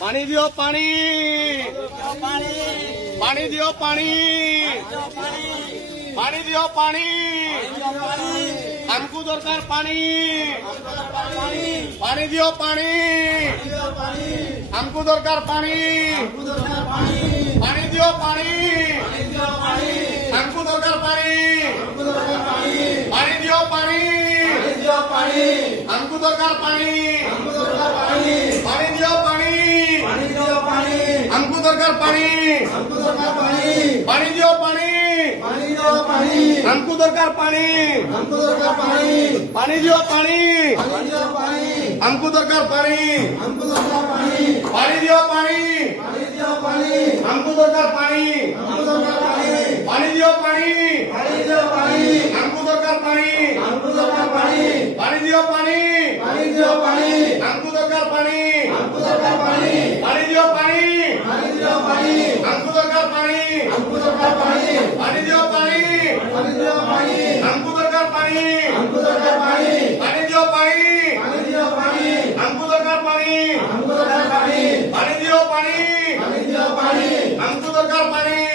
पानी दियो पानी पानी दियो पानी पानी दियो पानी हमको दरकार पानी पानी दियो पानी हमको दरकार पानी पानी दियो पानी हमको दरकार पानी पानी दियो पानी हमको दरकार पानी पानी दियो पानी हमको दरकार पानी पानी दियो पानी हमको दरकार पानी पानी दियो पानी हमको दरकार पानी पानी दियो पानी हमको दरकार पानी पानी दियो पानी हमको दरकार पानी पानी दियो पानी हमको दरकार पानी पानी दियो पानी हमको दरकार पानी पानी दियो पानी हमको दरकार पानी पानी दियो पानी हमको दरकार पानी पानी दियो पानी हमको दरकार पानी